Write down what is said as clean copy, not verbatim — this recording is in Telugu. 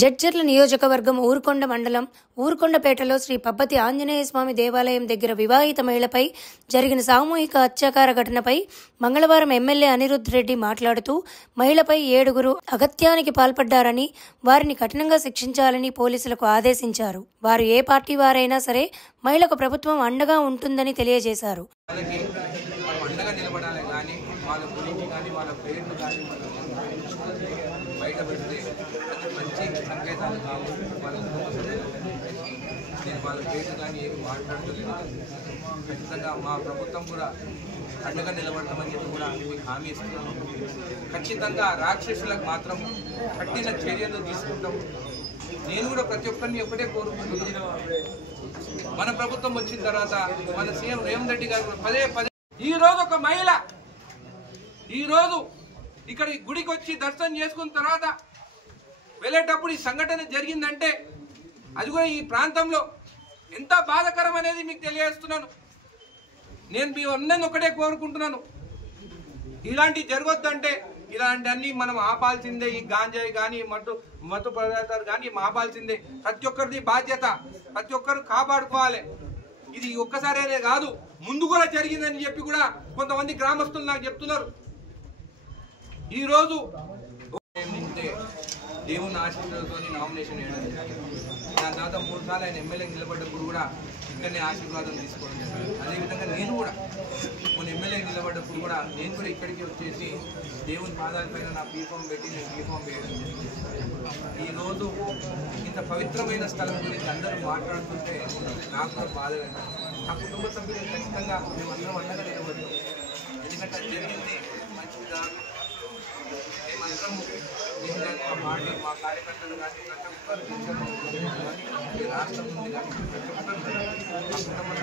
జడ్చర్ల నియోజకవర్గం ఊరుకొండ మండలం ఊరుకొండపేటలో శ్రీ పబ్బతి ఆంజనేయ స్వామి దేవాలయం దగ్గర వివాహిత మహిళపై జరిగిన సామూహిక అత్యాచార ఘటనపై మంగళవారం ఎమ్మెల్యే అనిరుద్ రెడ్డి మాట్లాడుతూ మహిళపై 7 అగత్యానికి పాల్పడ్డారని వారిని కఠినంగా శిక్షించాలని పోలీసులకు ఆదేశించారు. వారు ఏ పార్టీ వారైనా సరే మహిళకు ప్రభుత్వం అండగా ఉంటుందని తెలియజేశారు. బయట పెడితే అది మంచి సంకేతాలు కావు. నేను వాళ్ళ పేరు కానీ ఏమి మాట్లాడలేదు. ఖచ్చితంగా మా ప్రభుత్వం కూడా అండగా నిలబడతామని చెప్పి కూడా మీకు హామీ ఇస్తున్నాను. ఖచ్చితంగా రాక్షసులకు మాత్రం కఠిన చర్యలు తీసుకుంటాం. నేను కూడా ప్రతి ఒక్కరిని ఒకటే కోరుకుంటున్నాను, మన ప్రభుత్వం వచ్చిన తర్వాత మన సీఎం రేవంత్ రెడ్డి గారు పదే ఈరోజు ఒక మహిళ ఈరోజు ఇక్కడ గుడికి వచ్చి దర్శనం చేసుకున్న తర్వాత వెళ్ళేటప్పుడు ఈ సంఘటన జరిగిందంటే అది కూడా ఈ ప్రాంతంలో ఎంత బాధాకరం అనేది మీకు తెలియజేస్తున్నాను. నేను మీ అందరిని ఒకటే కోరుకుంటున్నాను, ఇలాంటి జరగొద్దంటే ఇలాంటి అన్ని మనం ఆపాల్సిందే. ఈ గాంజాయి కానీ మత్తు పదార్థాలు కానీ ఆపాల్సిందే. ప్రతి ఒక్కరిది బాధ్యత, ప్రతి ఒక్కరు కాపాడుకోవాలి. ఇది ఒక్కసారి కాదు, ముందు కూడా జరిగిందని చెప్పి కూడా కొంతమంది గ్రామస్తులు నాకు చెప్తున్నారు. ఈరోజు దేవుని ఆశీర్వాదంతో నామినేషన్ వేయడం జరిగింది. దాని తర్వాత 3 సార్లు ఆయన ఎమ్మెల్యే నిలబడ్డప్పుడు కూడా ఇక్కడనే ఆశీర్వాదం తీసుకోవడం జరిగింది. అదేవిధంగా నేను కూడా కొన్ని ఎమ్మెల్యే నిలబడ్డప్పుడు కూడా నేను కూడా ఇక్కడికి వచ్చేసి దేవుని పాదాలపైన నా పీఫామ్ పెట్టి నేను పీఫామ్ వేయడం జరిగింది. ఈరోజు ఇంత పవిత్రమైన స్థలం గురించి అందరూ మాట్లాడుతుంటే నాకు కూడా బాధగా ఆ కుటుంబ సభ్యులు ఖచ్చితంగా మేమందరం అండగా నిలబడ్డాం. ఎందుకంటే అది జరిగింది మంచి విధానం. మేమందరము మా పార్టీ మా కార్యకర్తలు కానీ ప్రతి ఒక్కరు రాష్ట్రం నుండి కానీ ప్రతి ఒక్కరు